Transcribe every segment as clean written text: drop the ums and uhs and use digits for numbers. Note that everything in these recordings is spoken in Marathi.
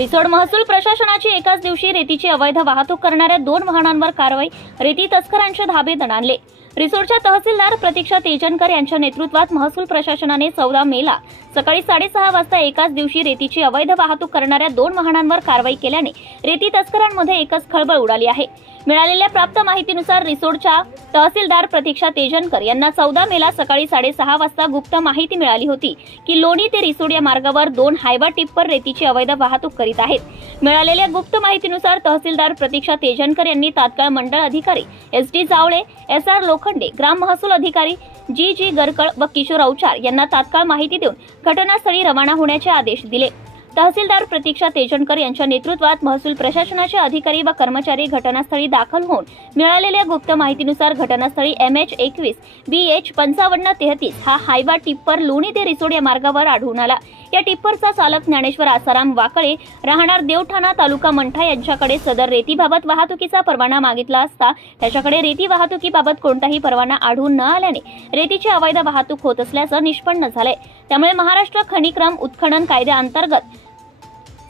रिसोड महसूल प्रशासनाची एकाच दिवशी रेतीची अवैध वाहतूक करणाऱ्या 2 वाहनांवर कारवाई, रेती तस्करांचे धाबे दणाणले। रिसोडच्या तहसीलदार प्रतीक्षा तेजनकर यांच्या नेतृत्वात महसूल प्रशासनाने 14 मेला सकाळी 6:30 वाजता एकाच दिवशी रेतीची अवैध वाहतूक करणाऱ्या 2 वाहनांवर कारवाई केल्याने रेती तस्करांमध्ये एकच खळबळ उडाली आहे। मिळालेल्या प्राप्त माहितीनुसार रिसोडच्या तहसीलदार प्रतीक्षा तेजनकर यांना 14 मेला सकाळी 6:30 वाजता गुप्त माहिती मिळाली होती की लोणी ते रिसोड या मार्गावर 2 हायवा टिप्पर रेतीची अवैध वाहतूक करीत आहेत। मिळालेल्या गुप्त माहितीनुसार तहसीलदार प्रतीक्षा तेजनकर यांनी तात्काळ मंडळ अधिकारी SD जावळे, SR लोखंडे, ग्राम महसूल अधिकारी जी गरकळ व किशोर अवचार यांना तात्काळ माहिती देऊन घटनास्थळी रवाना होण्याचे आदेश दिले। तहसीलदार प्रतीक्षा तेजनकर यांच्या नेतृत्वात महसूल प्रशासनाचे अधिकारी व कर्मचारी घटनास्थळी दाखल होऊन मिळालेल्या गुप्त माहितीनुसार घटनास्थळी MH21 BH 5533 हा हायवा टिप्पर लोणी ते रिसोड या मार्गावर आढळून आला। या टिप्परचा चालक ज्ञानेश्वर आसाराम वाकळे राहणार देवठाणा तालुका मंठा यांच्याकडे सदर रेतीबाबत वाहतुकीचा परवाना मागितला असता त्याच्याकडे रेती वाहतुकीबाबत कोणताही परवाना आढळून न आल्याने रेतीची अवैध वाहतूक होत असल्याचं निष्पन्न झालंय। त्यामुळे महाराष्ट्र खनिक्रम उत्खनन कायद्याअंतर्गत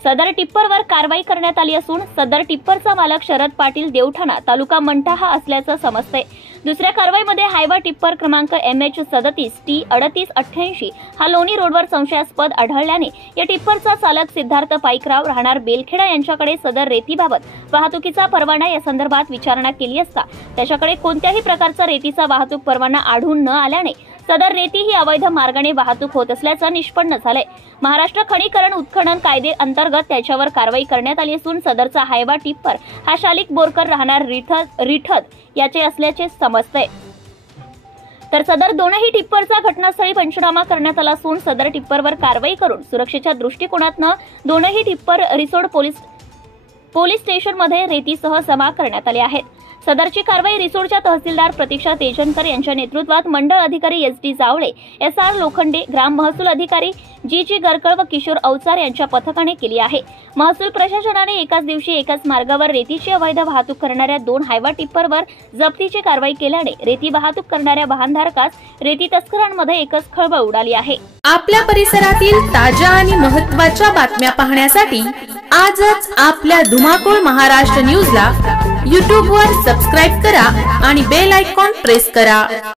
सदर टिप्परवर कारवाई करण्यात आली असून सदर टिप्परचा मालक शरद पाटील देवठाणा तालुका मंठा हा असल्याचं समजतंय। दुसऱ्या कारवाईमध्ये हायवा टिप्पर क्रमांक MH37 T 3888 हा लोणी रोडवर संशयास्पद आढळल्याने या टिप्परचा चालक सिद्धार्थ पाईकराव राहणार बेलखेडा यांच्याकडे सदर रेतीबाबत वाहतुकीचा परवाना या संदर्भात विचारणा केली असता त्याच्याकडे कोणत्याही प्रकारचा रेतीचा वाहतूक परवाना आढळून न आल्याने सदर रेती ही अवैध मार्गाने वाहतूक होत असल्याचं निष्पन्न झालंय। महाराष्ट्र खनिकरण उत्खनन कायदे अंतर्गत त्याच्यावर कारवाई करण्यात आली असून सदरचा हायवा टिप्पर हा शालिक बोरकर राहणार रिठद याचे असल्याचे समजतंय। तर सदर दोनही टिप्परचा घटनास्थळी पंचनामा करण्यात आला असून सदर टिप्परवर कारवाई करून सुरक्षेच्या दृष्टिकोनातून दोनही टिप्पर रिसोड पोलीस स्टेशनमध्ये रेतीसह जमा करण्यात आले आहेत। सदरची कारवाई रिसोडच्या तहसीलदार प्रतीक्षा तेजनकर यांच्या नेतृत्वात मंडळ अधिकारी SD जावळे, SR लोखंडे, ग्राम महसूल अधिकारी जी गरकळ व किशोर अवचार यांच्या पथकाने केली आहे। महसूल प्रशासनाने एकाच दिवशी एकाच मार्गावर रेतीची अवैध वाहतूक करणाऱ्या 2 हायवा टिप्परवर जप्तीची कारवाई केल्याने रेती वाहतूक करणाऱ्या वाहनधारकास रेती तस्करांमध्ये एकच खळबळ उडाली आहे। आपल्या परिसरातील ताज्या आणि महत्त्वाच्या बातम्या पाहण्यासाठी आजच आपल्या धुमाकूळ महाराष्ट्र न्यूजला YouTube वर सबस्क्राइब करा आणि बेल आयकॉन प्रेस करा।